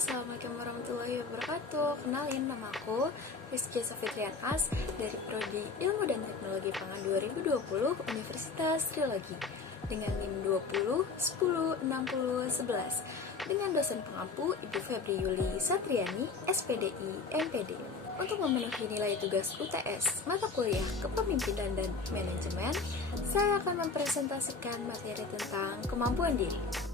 Assalamualaikum warahmatullahi wabarakatuh. Kenalin, nama aku Rizky Sofitrian As dari Prodi Ilmu dan Teknologi Pangan 2020 Universitas Trilogi dengan NIM 20 10 60 11 dengan dosen pengampu Ibu Febri Yuli Satriani, SPDI, MPD. Untuk memenuhi nilai tugas UTS mata kuliah Kepemimpinan dan Manajemen, saya akan mempresentasikan materi tentang kemampuan diri.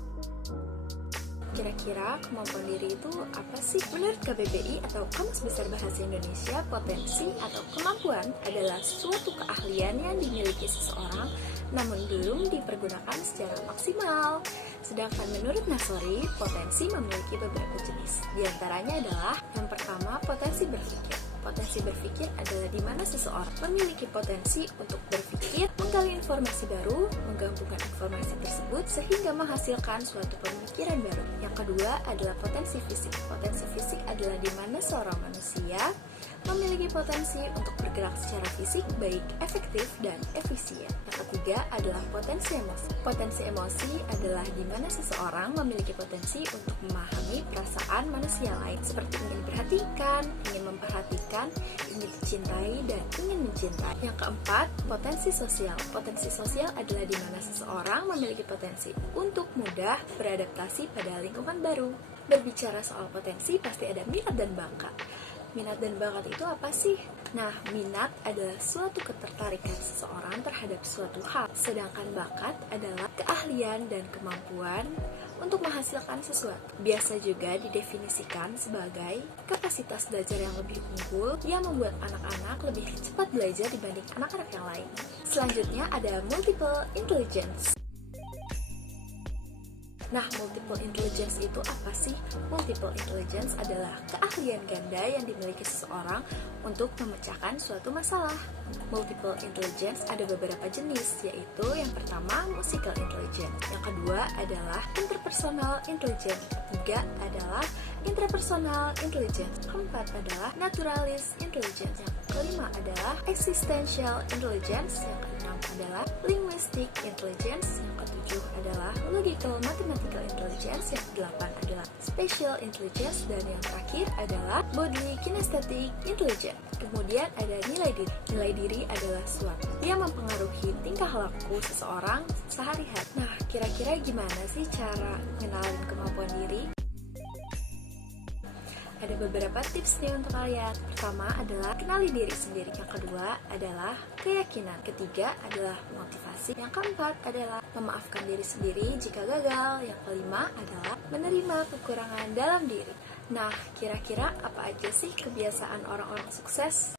Kira-kira kemampuan diri itu apa sih? Menurut KBBI atau Kamus Besar Bahasa Indonesia, potensi atau kemampuan adalah suatu keahlian yang dimiliki seseorang namun belum dipergunakan secara maksimal. Sedangkan menurut Nasori, potensi memiliki beberapa jenis. Di antaranya adalah yang pertama, potensi berpikir. Potensi berpikir adalah di mana seseorang memiliki potensi untuk berpikir, menggali informasi baru, menggabungkan informasi tersebut sehingga menghasilkan suatu pemikiran baru. Yang kedua adalah potensi fisik. Potensi fisik adalah di mana seorang manusia memiliki potensi untuk bergerak secara fisik baik efektif dan efisien. Yang ketiga adalah potensi emosi. Potensi emosi adalah di mana seseorang memiliki potensi untuk memahami perasaan manusia lain seperti ingin diperhatikan, ingin memperhatikan, ingin dicintai, dan ingin mencintai. Yang keempat, potensi sosial. Potensi sosial adalah di mana seseorang memiliki potensi untuk mudah beradaptasi pada lingkungan baru. Berbicara soal potensi, pasti ada minat dan bakat. Minat dan bakat itu apa sih? Nah, minat adalah suatu ketertarikan seseorang terhadap suatu hal, sedangkan bakat adalah keahlian dan kemampuan untuk menghasilkan sesuatu. Biasa juga didefinisikan sebagai kapasitas belajar yang lebih unggul yang membuat anak-anak lebih cepat belajar dibanding anak-anak yang lain. Selanjutnya ada multiple intelligence. Nah, multiple intelligence itu apa sih? Multiple intelligence adalah keahlian ganda yang dimiliki seseorang untuk memecahkan suatu masalah. Multiple intelligence ada beberapa jenis, yaitu yang pertama musical intelligence, yang kedua adalah interpersonal intelligence, ketiga adalah intrapersonal intelligence, keempat adalah naturalist intelligence, yang kelima adalah existential intelligence, yang keenam adalah linguistic intelligence, yang ketujuh adalah logical mathematical intelligence, yang kedelapan adalah spatial intelligence, dan yang terakhir adalah bodily kinesthetic intelligence. Kemudian ada nilai diri. Nilai diri adalah suatu yang mempengaruhi tingkah laku seseorang sehari-hari. Nah, kira-kira gimana sih cara mengenalin kemampuan diri? Ada beberapa tips nih untuk kalian. Pertama adalah kenali diri sendiri. Yang kedua adalah keyakinan. Ketiga adalah motivasi. Yang keempat adalah memaafkan diri sendiri jika gagal. Yang kelima adalah menerima kekurangan dalam diri. Nah, kira-kira apa aja sih kebiasaan orang-orang sukses?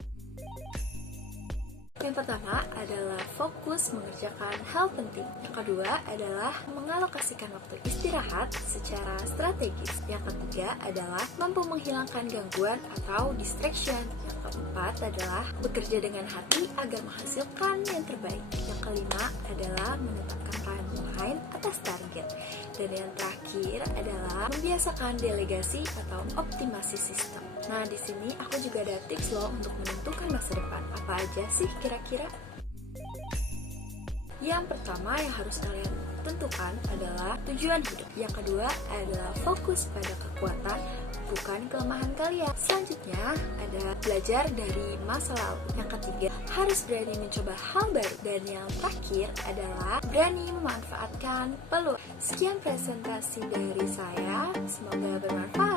Yang pertama adalah fokus mengerjakan hal penting. Yang kedua adalah mengalokasikan waktu istirahat secara strategis. Yang ketiga adalah mampu menghilangkan gangguan atau distraction. Yang keempat adalah bekerja dengan hati agar menghasilkan yang terbaik. Yang kelima adalah menetapkan timeline atas target. Dan yang terakhir adalah membiasakan delegasi atau optimasi sistem. Nah, di sini aku juga ada tips loh untuk menentukan masa depan. Apa aja sih kira-kira? Yang pertama yang harus kalian tentukan adalah tujuan hidup. Yang kedua adalah fokus pada kekuatan, bukan kelemahan kalian. Selanjutnya ada belajar dari masa lalu. Yang ketiga, harus berani mencoba hal baru. Dan yang terakhir adalah berani memanfaatkan peluang. Sekian presentasi dari saya, semoga bermanfaat.